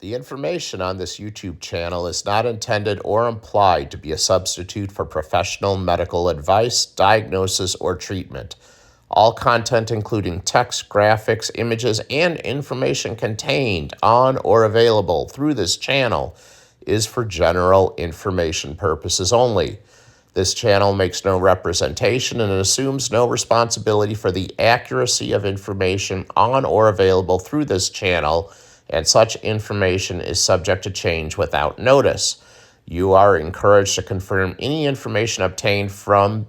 The information on this YouTube channel is not intended or implied to be a substitute for professional medical advice, diagnosis, or treatment. All content, including text, graphics, images, and information contained on or available through this channel, is for general information purposes only. This channel makes no representation and assumes no responsibility for the accuracy of information on or available through this channel, and such information is subject to change without notice. You are encouraged to confirm any information obtained from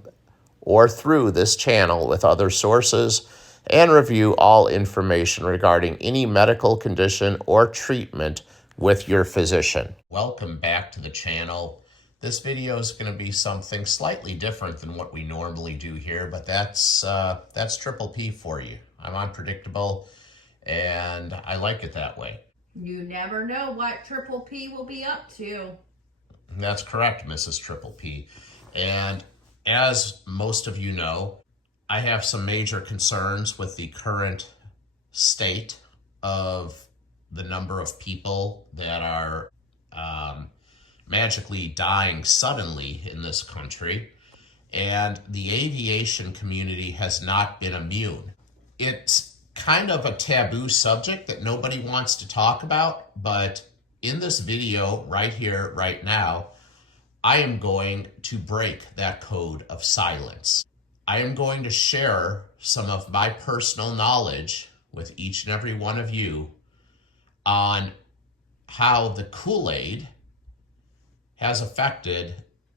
or through this channel with other sources and review all information regarding any medical condition or treatment with your physician. Welcome back to the channel. This video is going to be something slightly different than what we normally do here, but that's Triple P for you. I'm unpredictable, and I like it that way. You never know what Triple P will be up to. That's correct, Mrs. Triple P. And as most of you know, I have some major concerns with the current state of the number of people that are magically dying suddenly in this country, and the aviation community has not been immune. It's kind of a taboo subject that nobody wants to talk about, but in this video right here, right now, I am going to break that code of silence. I am going to share some of my personal knowledge with each and every one of you on how the Kool-Aid has affected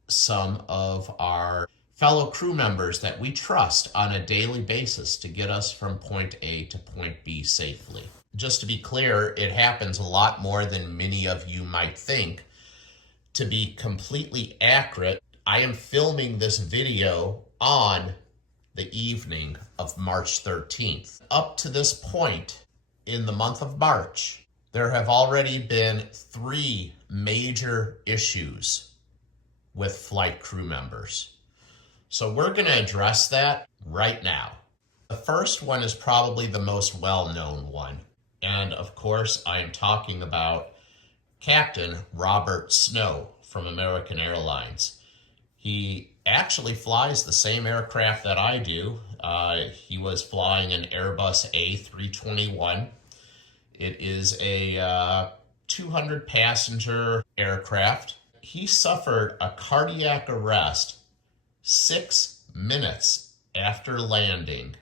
some of our fellow crew members that we trust on a daily basis to get us from point A to point B safely. Just to be clear, it happens a lot more than many of you might think. To be completely accurate, I am filming this video on the evening of March 13th. Up to this point in the month of March, there have already been 3 major issues with flight crew members. So we're going to address that right now. The first one is probably the most well-known one. And of course, I am talking about Captain Robert Snow from American Airlines. He actually flies the same aircraft that I do. He was flying an Airbus A321. It is a 200-passenger aircraft. He suffered a cardiac arrest 6 minutes after landing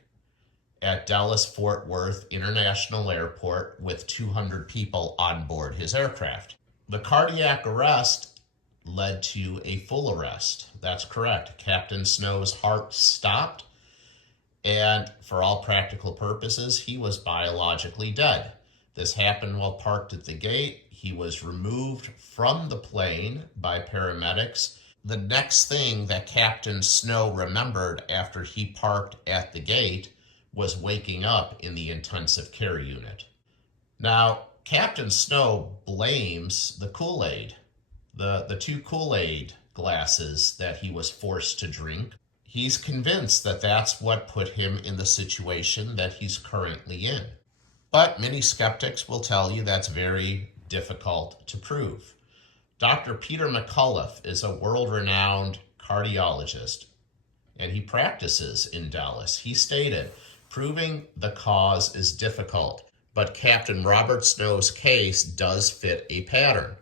at Dallas-Fort Worth International Airport with 200 people on board his aircraft. The cardiac arrest led to a full arrest. That's correct. Captain Snow's heart stopped, and for all practical purposes, he was biologically dead. This happened while parked at the gate. He was removed from the plane by paramedics. The next thing that Captain Snow remembered after he parked at the gate was waking up in the intensive care unit. Now, Captain Snow blames the Kool-Aid, the 2 Kool-Aid glasses that he was forced to drink. He's convinced that that's what put him in the situation that he's currently in. But many skeptics will tell you that's very difficult to prove. Dr. Peter McCullough is a world-renowned cardiologist, and he practices in Dallas. He stated, proving the cause is difficult, but Captain Robert Snow's case does fit a pattern.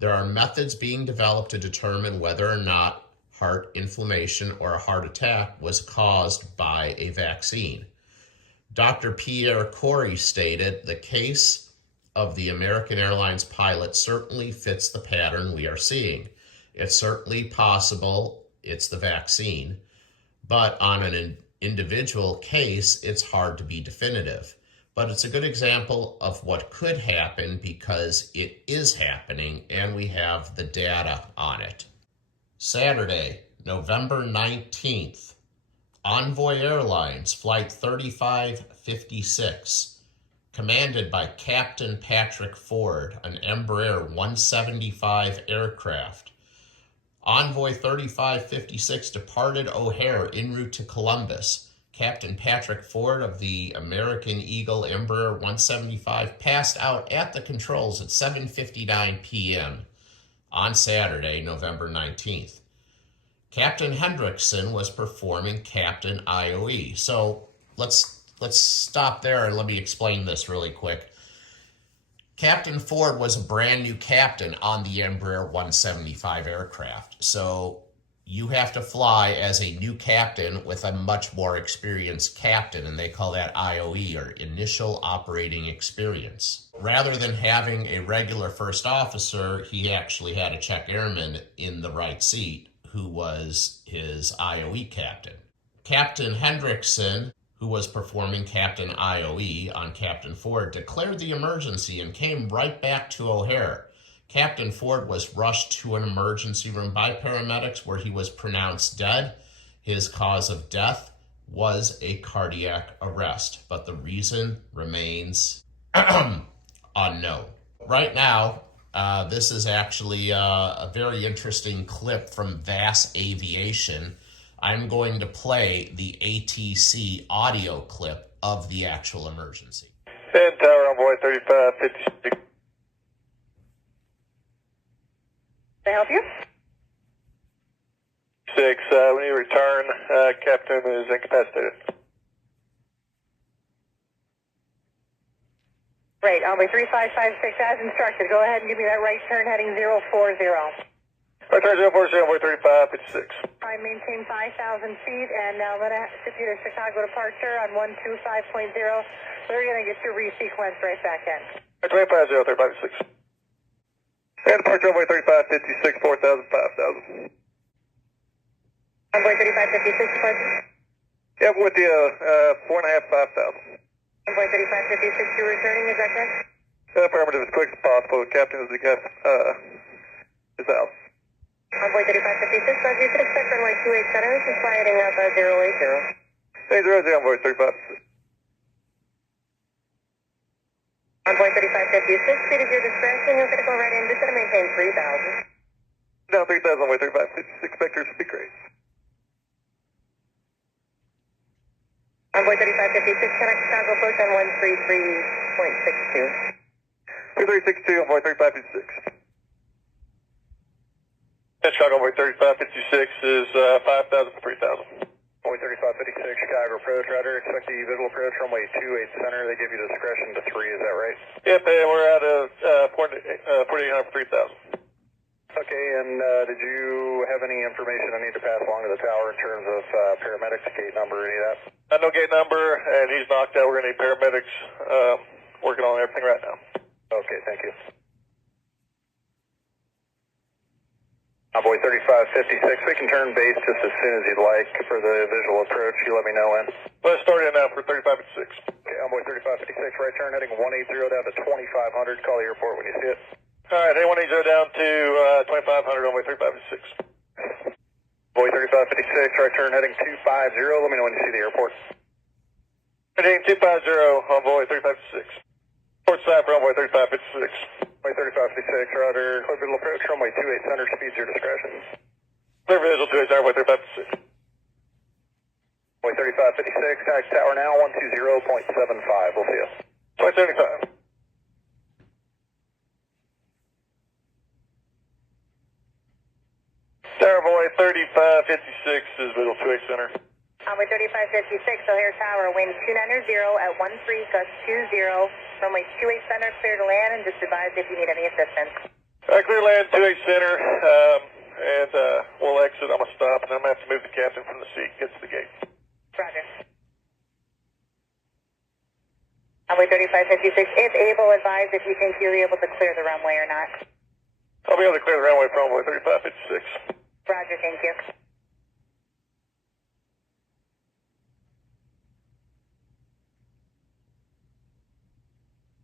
There are methods being developed to determine whether or not heart inflammation or a heart attack was caused by a vaccine. Dr. Pierre Corey stated, the case of the American Airlines pilot certainly fits the pattern we are seeing. It's certainly possible it's the vaccine, but on an individual case, it's hard to be definitive. But it's a good example of what could happen because it is happening and we have the data on it. Saturday, November 19th, Envoy Airlines Flight 3556, commanded by Captain Patrick Ford, an Embraer 175 aircraft. Envoy 3556 departed O'Hare en route to Columbus. Captain Patrick Ford of the American Eagle Embraer 175 passed out at the controls at 7:59 p.m. on Saturday, November 19th. Captain Hendrickson was performing Captain IOE. So let's stop there and let me explain this really quick. Captain Ford was a brand new captain on the Embraer 175 aircraft. So you have to fly as a new captain with a much more experienced captain, and they call that IOE, or Initial Operating Experience. Rather than having a regular first officer, he actually had a check airman in the right seat who was his IOE captain. Captain Hendrickson, who was performing Captain IOE on Captain Ford, declared the emergency and came right back to O'Hare. Captain Ford was rushed to an emergency room by paramedics where he was pronounced dead. His cause of death was a cardiac arrest, but the reason remains unknown. Right now, this is actually a very interesting clip from VAS Aviation. I'm going to play the ATC audio clip of the actual emergency. San Tower, Envoy 3556. Can I help you? 6, we need to return. Captain is incapacitated. Great, Envoy 3556 as instructed. Go ahead and give me that right turn heading 040. Right turn 040, Envoy 3556. I maintain 5,000 feet and now I'm going to ship you to Chicago departure on 125.0. We're going to get you resequenced right back in. Right 250, 3556. And departure Envoy 3556, 4,000, 5,000. Envoy 3556 departure. Yep, with the 4.5, 5,000. Envoy 3556, you're returning, is that correct? Affirmative, as quick as possible. The captain is is out. Envoy 3556, Roger, you can expect runway 28 center. This is sliding up 080. Hey, 0, Envoy 3556. Envoy 3556, speed is your discretion. You're going to go right in. Just going to maintain 3,000. Down 3,000, Envoy 3556. Vector speed grade. Envoy 3556, connect Chicago approach on 133.62. 2362, Envoy 3556. Chicago Envoy 3556 is 5,000 for 3,000. Envoy 3556, Chicago approach, Roger. Expect the visual approach runway 28 center. They give you discretion to 3, is that right? Yep, and we're at port 800 for 3,000. Okay, and did you have any information I need to pass along to the tower in terms of paramedics, gate number, any of that? No gate number, and he's knocked out. We're going to need paramedics working on everything right now. Okay, thank you. Envoy 3556, we can turn base just as soon as you'd like for the visual approach. You let me know when. Let's start in now for 3556. Okay, Envoy 3556, right turn heading 180 down to 2500. Call the airport when you see it. All right, hey, 180 down to 2500, Envoy 3556. Envoy 3556, right turn heading 250. Let me know when you see the airport. Heading 250, Envoy 3556. Port side for Envoy 3556. Envoy 3556, Roger. Clear visual approach, runway 28 center, speeds your discretion. Clear visual 28 center, Envoy 3556. Envoy 3556, contact tower now, 120.75. We'll see you. 2075. Tower Envoy 3556 is visual 28 center. Envoy 3556, O'Hare Tower, wind 290 at 13, gust 20. Runway 28 center, clear to land, and just advise if you need any assistance. Clear land 28 center, and we'll exit. I'm going to stop, and I'm going to have to move the captain from the seat, get to the gate. Roger. Envoy 3556, if able, advise if you think you'll be able to clear the runway or not. I'll be able to clear the runway from Envoy 3556. Roger, thank you.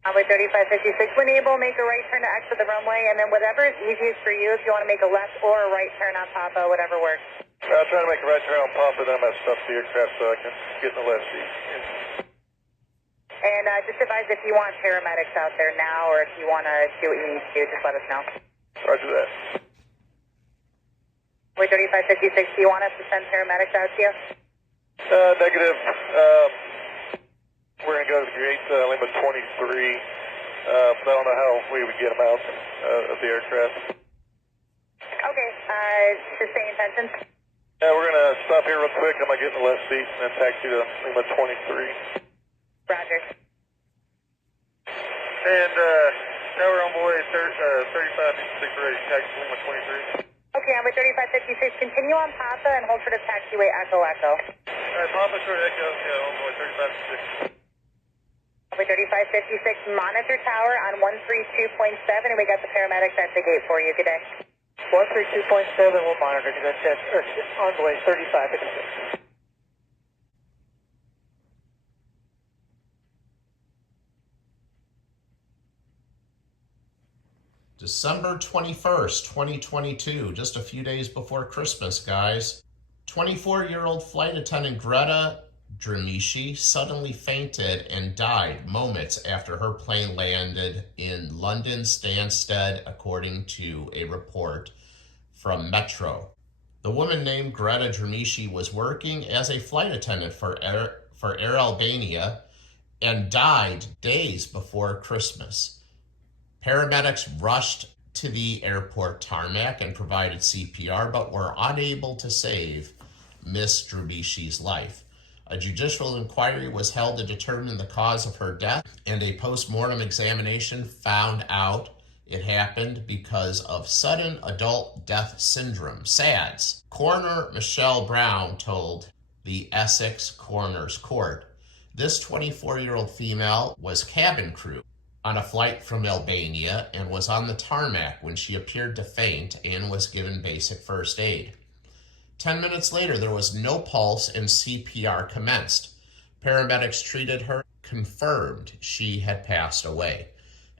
Envoy 3556, when able, make a right turn to exit the runway, and then whatever is easiest for you, if you want to make a left or a right turn on Papa, whatever works. I'll try to make a right turn on Papa, then I'm going to stop the aircraft so I can get in the left seat. And just advise if you want paramedics out there now, or if you want to do what you need to do, just let us know. Roger that. Envoy 3556, do you want us to send paramedics out to you? Negative. We're going to go to the gate, Lima 23. But I don't know how we would get them out of the aircraft. Okay, sustain intentions. Yeah, we're going to stop here real quick. I'm going to get in the left seat and then taxi to Lima 23. Roger. And tower envoy 3556 ready, taxi Lima 23. Okay, I'm with 3556. Continue on Papa and hold for the taxiway Echo Echo. Papa short Echo, envoy 3556. Envoy 3556, monitor tower on 132.7, and we got the paramedics at the gate for you. Good day. 132.7 will monitor, that's envoy 3556. December 21st, 2022, just a few days before Christmas, guys. 24-year-old flight attendant Greta Dremishi suddenly fainted and died moments after her plane landed in London Stansted, according to a report from Metro. The woman named Greta Dremishi was working as a flight attendant for Air Albania and died days before Christmas. Paramedics rushed to the airport tarmac and provided CPR, but were unable to save Miss Drubishi's life. A judicial inquiry was held to determine the cause of her death, and a post-mortem examination found out it happened because of sudden adult death syndrome, SADS. Coroner Michelle Brown told the Essex Coroner's Court this 24-year-old female was cabin crew on a flight from Albania and was on the tarmac when she appeared to faint and was given basic first aid. 10 minutes later, there was no pulse and CPR commenced. Paramedics treated her, confirmed she had passed away.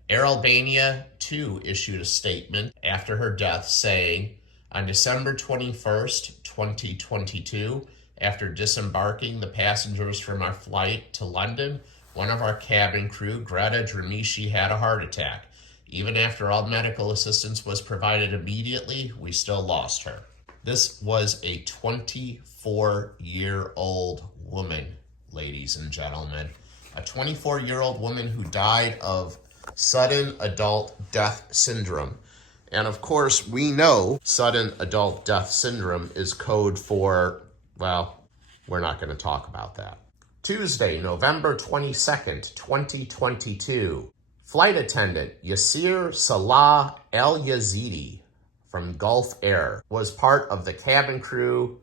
Air Albania, too, issued a statement after her death saying, on December 21st, 2022, after disembarking the passengers from our flight to London, one of our cabin crew, Greta Dremishi, had a heart attack. Even after all medical assistance was provided immediately, we still lost her. This was a 24-year-old woman, ladies and gentlemen. A 24-year-old woman who died of sudden adult death syndrome. And of course, we know sudden adult death syndrome is code for, well, we're not going to talk about that. Tuesday, November 22nd, 2022. Flight attendant Yasir Salah El-Yazidi from Gulf Air was part of the cabin crew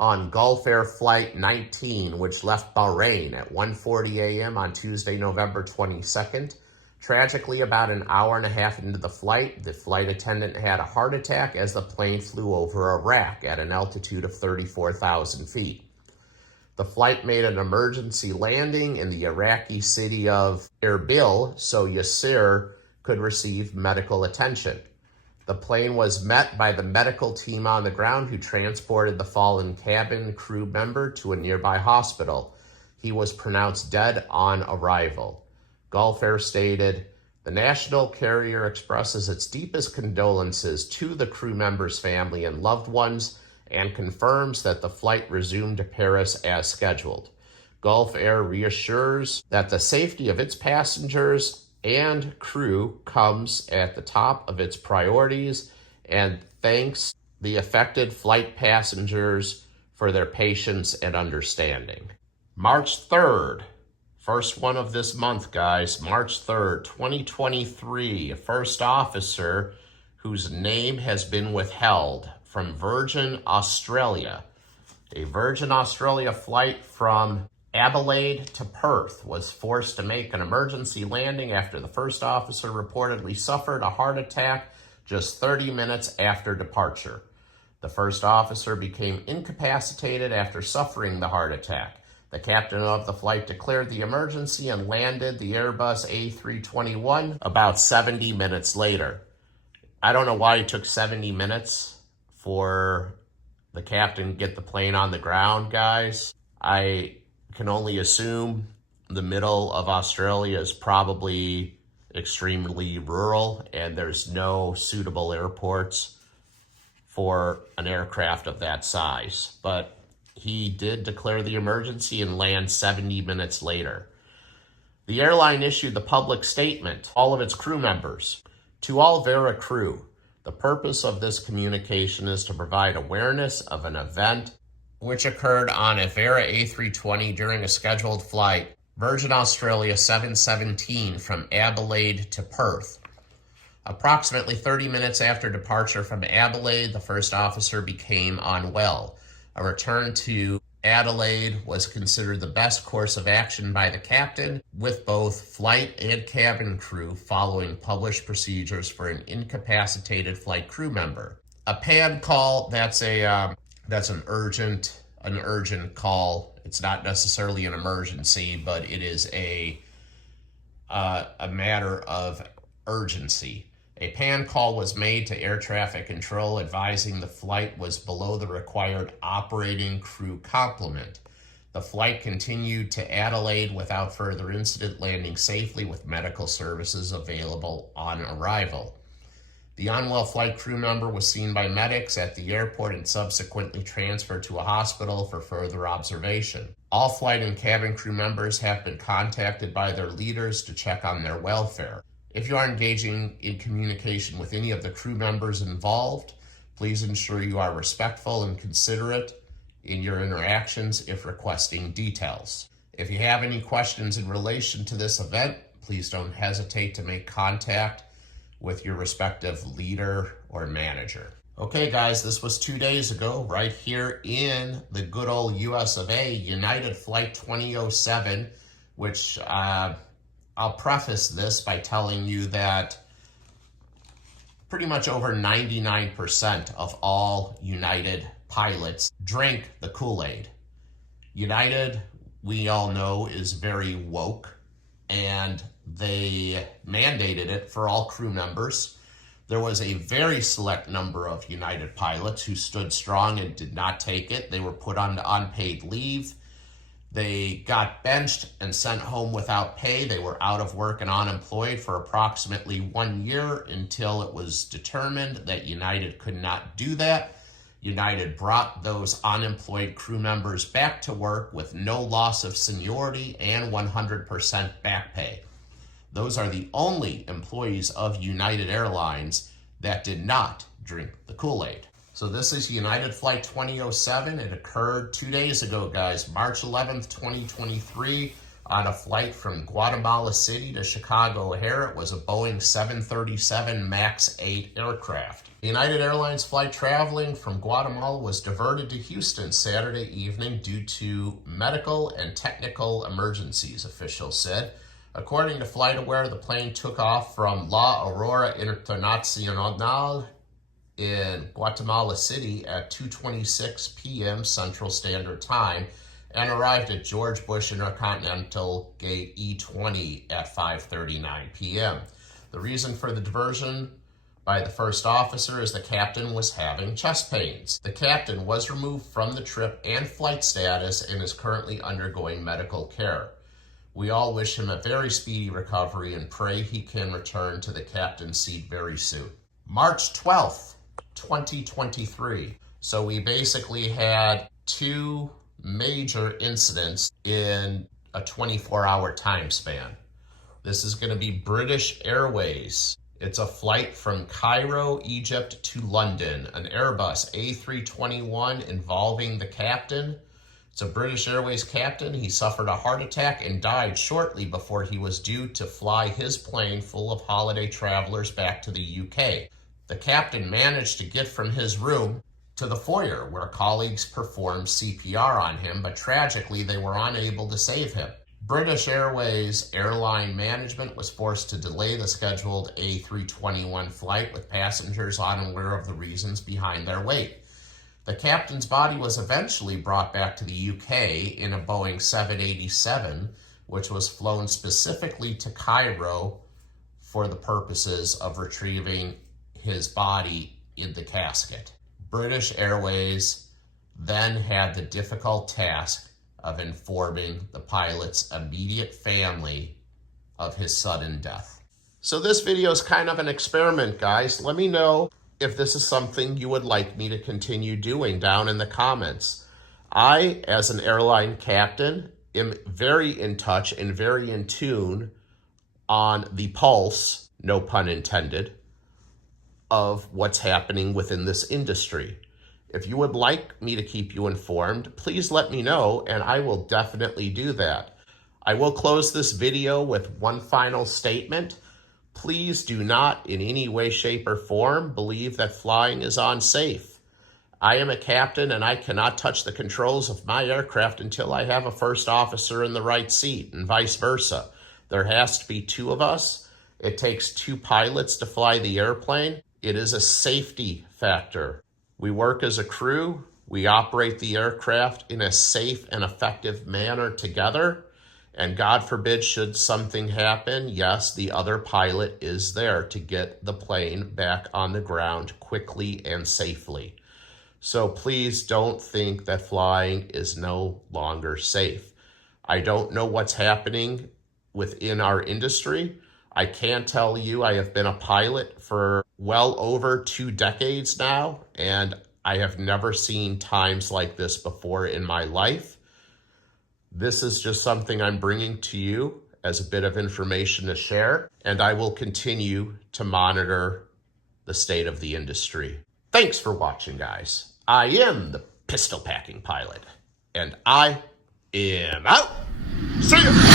on Gulf Air Flight 19, which left Bahrain at 1:40 a.m. on Tuesday, November 22nd. Tragically, about an hour and a half into the flight attendant had a heart attack as the plane flew over Iraq at an altitude of 34,000 feet. The flight made an emergency landing in the Iraqi city of Erbil so Yasir could receive medical attention. The plane was met by the medical team on the ground who transported the fallen cabin crew member to a nearby hospital. He was pronounced dead on arrival. Gulf Air stated, the national carrier expresses its deepest condolences to the crew member's family and loved ones and confirms that the flight resumed to Paris as scheduled. Gulf Air reassures that the safety of its passengers and crew comes at the top of its priorities and thanks the affected flight passengers for their patience and understanding. March 3rd, first one of this month, guys, March 3rd, 2023, a first officer whose name has been withheld from Virgin Australia. A Virgin Australia flight from Adelaide to Perth was forced to make an emergency landing after the first officer reportedly suffered a heart attack just 30 minutes after departure. The first officer became incapacitated after suffering the heart attack. The captain of the flight declared the emergency and landed the Airbus A321 about 70 minutes later. I don't know why it took 70 minutes for the captain to get the plane on the ground, guys. I can only assume the middle of Australia is probably extremely rural and there's no suitable airports for an aircraft of that size. But he did declare the emergency and land 70 minutes later. The airline issued the public statement, all of its crew members. To all Vera crew, the purpose of this communication is to provide awareness of an event which occurred on a Vera A320 during a scheduled flight, Virgin Australia 717 from Adelaide to Perth. Approximately 30 minutes after departure from Adelaide, the first officer became unwell. A return to Adelaide was considered the best course of action by the captain, with both flight and cabin crew following published procedures for an incapacitated flight crew member. A PAN call, that's an urgent call. It's not necessarily an emergency, but it is a matter of urgency. A PAN call was made to air traffic control advising the flight was below the required operating crew complement. The flight continued to Adelaide without further incident, landing safely with medical services available on arrival. The unwell flight crew member was seen by medics at the airport and subsequently transferred to a hospital for further observation. All flight and cabin crew members have been contacted by their leaders to check on their welfare. If you are engaging in communication with any of the crew members involved, please ensure you are respectful and considerate in your interactions if requesting details. If you have any questions in relation to this event, please don't hesitate to make contact with your respective leader or manager. Okay guys, this was 2 days ago right here in the good old US of A, United Flight 2007, which I'll preface this by telling you that pretty much over 99% of all United pilots drink the Kool-Aid. United, we all know, is very woke, and they mandated it for all crew members. There was a very select number of United pilots who stood strong and did not take it. They were put on unpaid leave. They got benched and sent home without pay. They were out of work and unemployed for approximately 1 year until it was determined that United could not do that. United brought those unemployed crew members back to work with no loss of seniority and 100% back pay. Those are the only employees of United Airlines that did not drink the Kool-Aid. So this is United Flight 2007. It occurred 2 days ago, guys, March 11th, 2023, on a flight from Guatemala City to Chicago O'Hare. It was a Boeing 737 MAX 8 aircraft. The United Airlines flight traveling from Guatemala was diverted to Houston Saturday evening due to medical and technical emergencies, officials said. According to FlightAware, the plane took off from La Aurora Internacional in Guatemala City at 2:26 p.m. Central Standard Time and arrived at George Bush Intercontinental Gate E20 at 5:39 p.m. The reason for the diversion by the first officer is the captain was having chest pains. The captain was removed from the trip and flight status and is currently undergoing medical care. We all wish him a very speedy recovery and pray he can return to the captain's seat very soon. March 12th, 2023. So we basically had two major incidents in a 24-hour time span. This is going to be British Airways. It's a flight from Cairo, Egypt to London, an Airbus A321 involving the captain. It's a British Airways captain. He suffered a heart attack and died shortly before he was due to fly his plane full of holiday travelers back to the UK. The captain managed to get from his room to the foyer where colleagues performed CPR on him, but tragically they were unable to save him. British Airways airline management was forced to delay the scheduled A321 flight with passengers unaware of the reasons behind their wait. The captain's body was eventually brought back to the UK in a Boeing 787, which was flown specifically to Cairo for the purposes of retrieving his body in the casket. British Airways then had the difficult task of informing the pilot's immediate family of his sudden death. So this video is kind of an experiment, guys. Let me know if this is something you would like me to continue doing down in the comments. I, as an airline captain, am very in touch and very in tune on the pulse, no pun intended, of what's happening within this industry. If you would like me to keep you informed, please let me know, and I will definitely do that. I will close this video with one final statement. Please do not in any way, shape, or form believe that flying is unsafe. I am a captain and I cannot touch the controls of my aircraft until I have a first officer in the right seat, and vice versa. There has to be two of us. It takes two pilots to fly the airplane. It is a safety factor. We work as a crew. We operate the aircraft in a safe and effective manner together. And God forbid, should something happen, yes, the other pilot is there to get the plane back on the ground quickly and safely. So please don't think that flying is no longer safe. I don't know what's happening within our industry. I can tell you I have been a pilot for well over 2 decades now, and I have never seen times like this before in my life. This is just something I'm bringing to you as a bit of information to share, and I will continue to monitor the state of the industry. Thanks for watching, guys. I am the pistol packing pilot, and I am out. See ya.